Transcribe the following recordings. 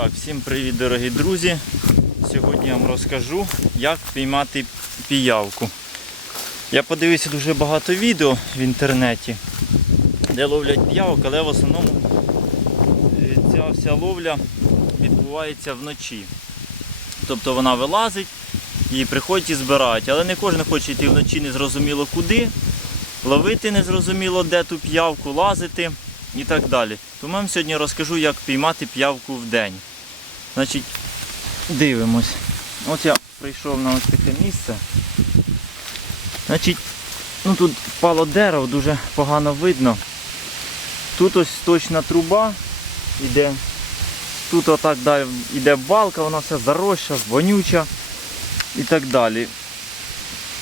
Так, всім привіт, дорогі друзі. Сьогодні я вам розкажу, як піймати піявку. Я подивився дуже багато відео в інтернеті, де ловлять піявок, але в основному е, ця вся ловля відбувається вночі. Тобто вона вилазить і приходять і збирають. Але не кожен хоче йти вночі незрозуміло куди, ловити незрозуміло де ту піявку, лазити і так далі. Тому я вам сьогодні розкажу, як піймати піявку в день. Значить, дивимось. От я прийшов на ось таке місце. Значить, ну тут впало дерево, дуже погано видно. Тут ось точна труба йде. Тут отак далі йде балка, вона вся заросша, вонюча і так далі.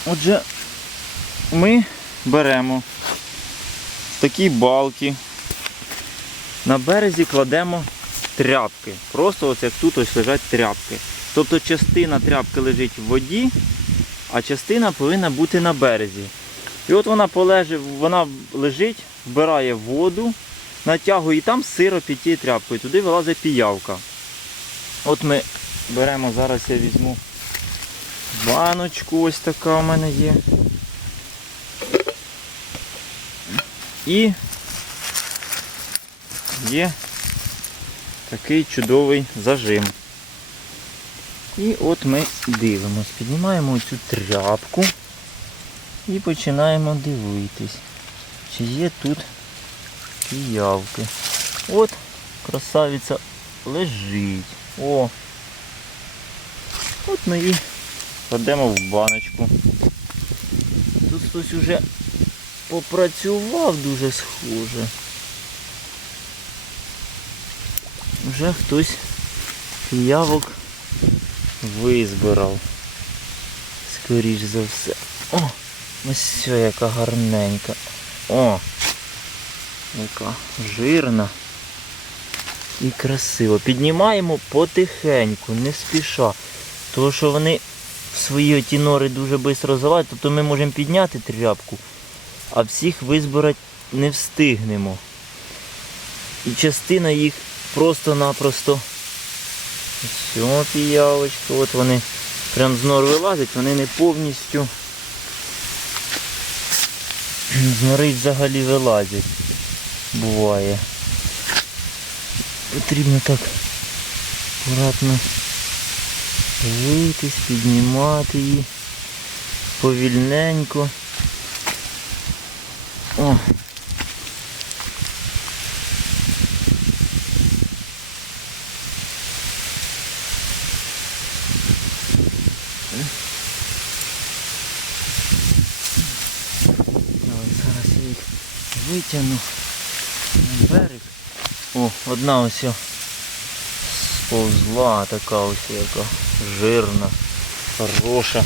Отже, ми беремо такі балки. На березі кладемо тряпки. Просто ось як тут ось лежать тряпки. Тобто частина тряпки лежить в воді, а частина повинна бути на березі. І от вона полежить, вона лежить, вбирає воду, натягує і там сиро під тією тряпкою. Туди вилазить піявка. От ми беремо, зараз я візьму баночку, ось така у мене є. І є такий чудовий зажим. І от ми дивимось, піднімаємо цю тряпку і починаємо дивитись, чи є тут піявки. От красавиця лежить. О! От ми її кладемо в баночку. Тут хтось уже попрацював дуже схоже. Вже хтось піявок визбирав. Скоріш за все. О! Ось яка гарненька. О! Яка жирна і красива. Піднімаємо потихеньку, не спіша. Тому що вони в свої оті нори дуже швидко залазять, тобто ми можемо підняти тряпку, а всіх визбирати не встигнемо. І частина їх просто-напросто. Все, піявочка, от вони прям з нор вилазять, вони не повністю з нори взагалі вилазять. Буває. Потрібно так акуратно дивитись, піднімати її повільненько. О! Зараз я їх витягну на берег. О, одна ось сповзла, така ось яка жирна, хороша.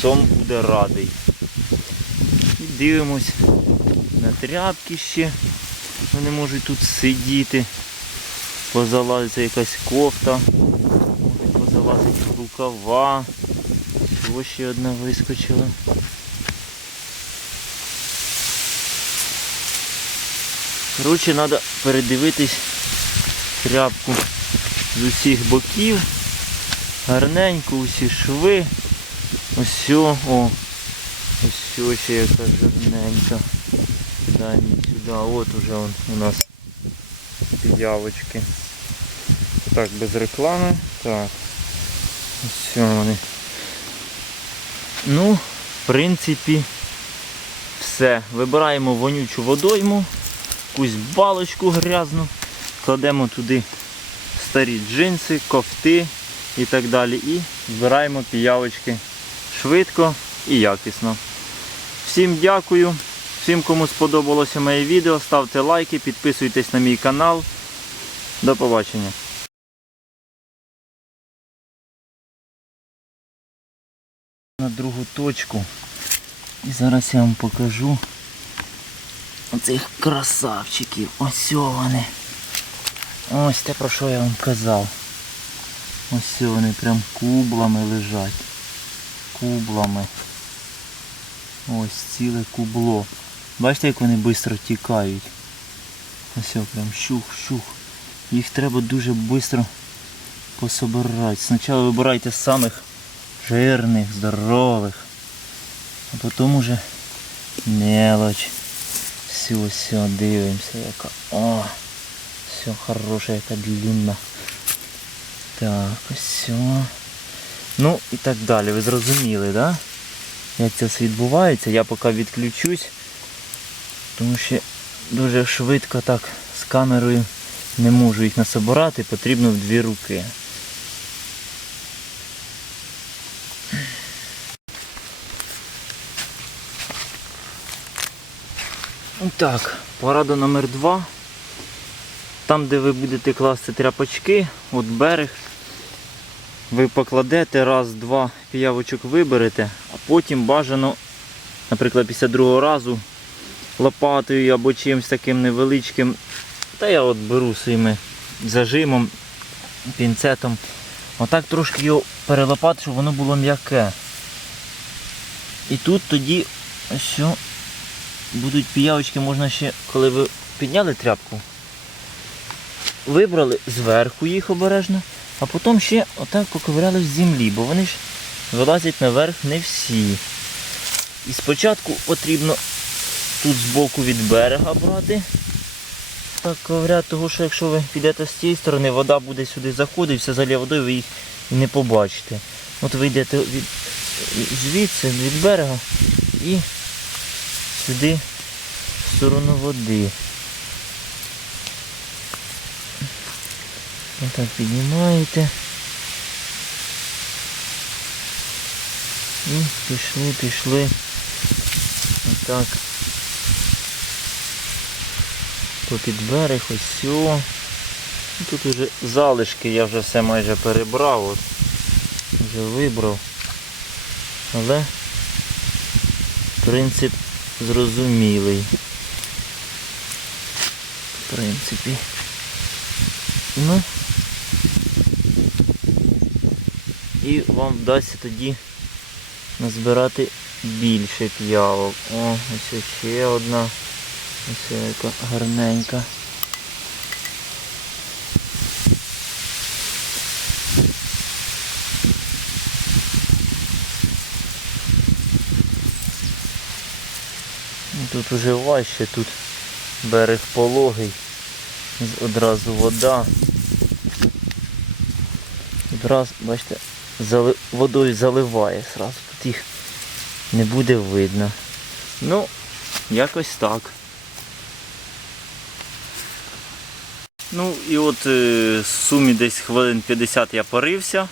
Сом буде радий. І дивимось на тряпки ще. Вони можуть тут сидіти. Позалазиться якась кофта. Можуть позалазити рукава. Ось ще одна вискочила. Коротше, треба передивитись тряпку з усіх боків. Гарненько, усі шви. Ось о. Ось ще яка жирненька. Далі сюди. От уже он у нас піявочки. Так, без реклами. Так. Ось вони. Ну, в принципі, все. Вибираємо вонючу водойму якусь балочку грязну, кладемо туди старі джинси, кофти і так далі. І збираємо піявочки швидко і якісно. Всім дякую. Всім, кому сподобалося моє відео, ставте лайки, підписуйтесь на мій канал. До побачення. На другу точку. І зараз я вам покажу оцих красавчиків. Ось вони. Ось те про що я вам казав. Ось вони прям кублами лежать. Кублами. Ось ціле кубло. Бачите, як вони швидко тікають. Ось прям щух-щух. Їх треба дуже швидко пособирати. Спочатку вибирайте самих жирних, здорових, а потім уже мелоч. Все, все, дивимося, яка. О, все хороша, яка длинна. Так, все. Ну і так далі. Ви зрозуміли, да? Як це все відбувається, я поки відключусь, тому що дуже швидко так з камерою не можу їх насобирати, потрібно в дві руки. Так, порада номер два. Там, де ви будете класти тряпочки, от берег, ви покладете раз, два піявочок виберете, а потім бажано, наприклад, після другого разу лопатою або чимось таким невеличким. Та я от беру своїми зажимом, пінцетом. Отак трошки його перелопати, щоб воно було м'яке. І тут тоді що будуть піявочки, можна ще, коли ви підняли тряпку, вибрали зверху їх обережно, а потім ще отак поковиряли в землі, бо вони ж вилазять наверх не всі. І спочатку потрібно тут збоку від берега брати. Так ковряти, того що якщо ви підете з цієї сторони, вода буде сюди заходити, все залє водою, ви їх не побачите. От ви йдете від, звідси, від берега і сюди в сторону води. Отак піднімаєте. І пішли, пішли. Отак. Попід берег, ось сьо. Ну, Тут уже залишки, я вже все майже перебрав, от. вже вибрав. Але принцип зрозумілий. В принципі. Ну. І вам вдасться тоді назбирати більше п'явок. О, ось ще одна. Ось яка гарненька. Тут уже важче, тут берег пологий, одразу вода. Одразу, бачите, зали... водою заливає сразу, тут їх не буде видно. Ну, якось так. Ну і от е, в сумі десь хвилин 50 я порився.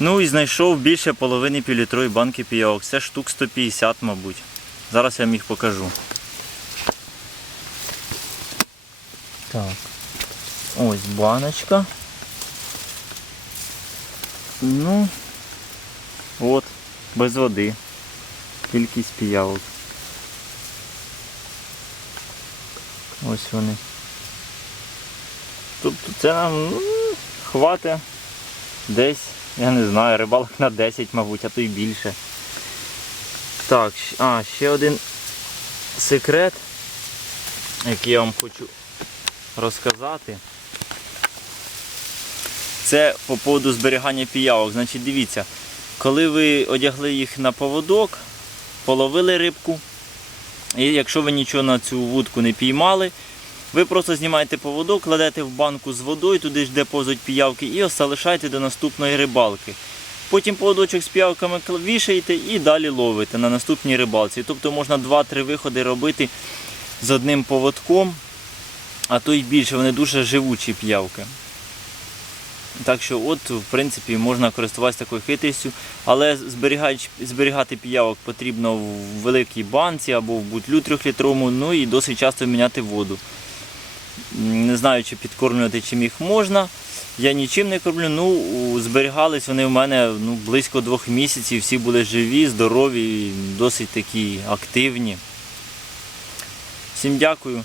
Ну і знайшов більше половини півлітрової банки піявок. Це штук 150, мабуть. Зараз я вам їх покажу. Так. Ось баночка. Ну, от, без води. Кількість піявок. Ось вони. Тобто це нам ну, хватить десь, я не знаю, рибалок на 10, мабуть, а то й більше. Так, а, ще один секрет, який я вам хочу розказати. Це по поводу зберігання піявок. Значить, дивіться, коли ви одягли їх на поводок, половили рибку, і якщо ви нічого на цю вудку не піймали, ви просто знімаєте поводок, кладете в банку з водою, туди ж де повзуть піявки, і залишаєте до наступної рибалки. Потім поводочок з піявками кл- вішаєте і далі ловите на наступній рибалці. Тобто можна 2-3 виходи робити з одним поводком, а то й більше, вони дуже живучі піявки. Так що, от, в принципі, можна користуватися такою хитрістю, але зберігати піявок потрібно в великій банці або в бутлю трьохлітровому, ну і досить часто міняти воду. Не знаю, чи підкормлювати чим їх можна. Я нічим не кормлю. Ну, зберігались вони в мене ну, близько двох місяців, всі були живі, здорові, досить такі активні. Всім дякую.